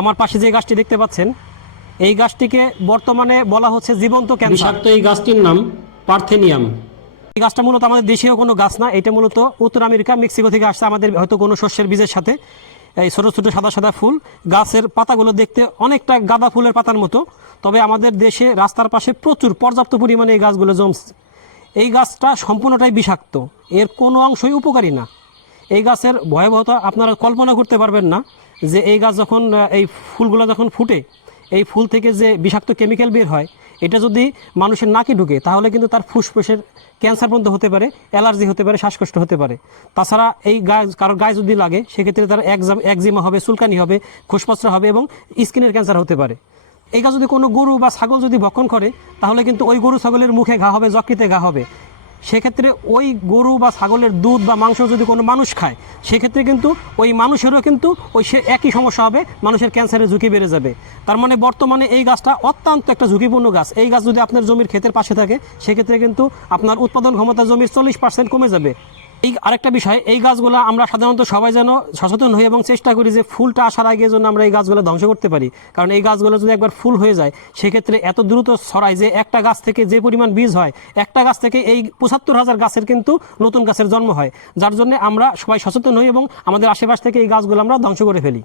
আমার পাশে যে গাছটি দেখতে পাচ্ছেন এই গাছটিকে বর্তমানে বলা হচ্ছে জীবন্ত ক্যান্সার। বিষাক্ত এই গাছটির নাম পার্থেনিয়াম। এই গাছটা মূলত আমাদের দেশীয় কোনো গাছ না এটা মূলত উত্তর আমেরিকা মেক্সিকো থেকে আসছে আমাদের হয়তো কোনো শস্যের বীজের সাথে। এই ছোটো ছোটো সাদা সাদা ফুল গাছের পাতাগুলো দেখতে অনেকটা গাঁদা ফুলের পাতার মতো তবে আমাদের দেশে রাস্তার পাশে প্রচুর পর্যাপ্ত পরিমাণে এই গাছগুলো জমছে। এই গাছটা সম্পূর্ণটাই বিষাক্ত এর কোনো অংশই উপকারী না। এই গাছের ভয়াবহতা আপনারা কল্পনা করতে পারবেন না যে এই গাছ যখন এই ফুলগুলো যখন ফুটে, এই ফুল থেকে যে বিষাক্ত কেমিক্যাল বের হয়, এটা যদি মানুষের নাকে ঢুকে, তাহলে কিন্তু তার ফুসফুসের ক্যান্সার পর্যন্ত হতে পারে অ্যালার্জি হতে পারে, শ্বাসকষ্ট হতে পারে। তাছাড়া এই গায়ে কারোর গায়ে যদি লাগে, সেক্ষেত্রে তার একজাম হবে, চুলকানি হবে খুশপত্র হবে এবং স্কিনের ক্যান্সার হতে পারে। এই গাছ যদি কোনো গরু বা ছাগল যদি ভক্ষণ করে, তাহলে কিন্তু ওই গরু, ছাগলের মুখে ঘা হবে, যকৃতে ঘা হবে। সেক্ষেত্রে ওই গরু বা ছাগলের দুধ বা মাংস যদি কোনো মানুষ খায়, সেক্ষেত্রে কিন্তু ওই মানুষেরও কিন্তু ওই সে একই সমস্যা হবে, মানুষের ক্যান্সারের ঝুঁকি বেড়ে যাবে। তার মানে বর্তমানে এই গাছটা অত্যন্ত একটা ঝুঁকিপূর্ণ গাছ। এই গাছ যদি আপনার জমির ক্ষেতের পাশে থাকে, সেক্ষেত্রে কিন্তু আপনার উৎপাদন ক্ষমতা জমির চল্লিশ পার্সেন্ট কমে যাবে। এই আরেকটা বিষয়, এই গাছগুলো আমরা সাধারণত সবাই যেন সচেতন হই এবং চেষ্টা করি যে ফুলটা আসার আগে যেন আমরা এই গাছগুলো ধ্বংস করতে পারি। কারণ এই গাছগুলো যদি একবার ফুল হয়ে যায়, সেক্ষেত্রে এত দ্রুত ছড়ায় যে একটা গাছ থেকে যে পরিমাণ বীজ হয়, একটা গাছ থেকে এই পঁচাত্তর হাজার গাছের কিন্তু নতুন গাছের জন্ম হয়। যার জন্য আমরা সবাই সচেতন হই এবং আমাদের আশেপাশ থেকে এই গাছগুলো আমরা ধ্বংস করে ফেলি।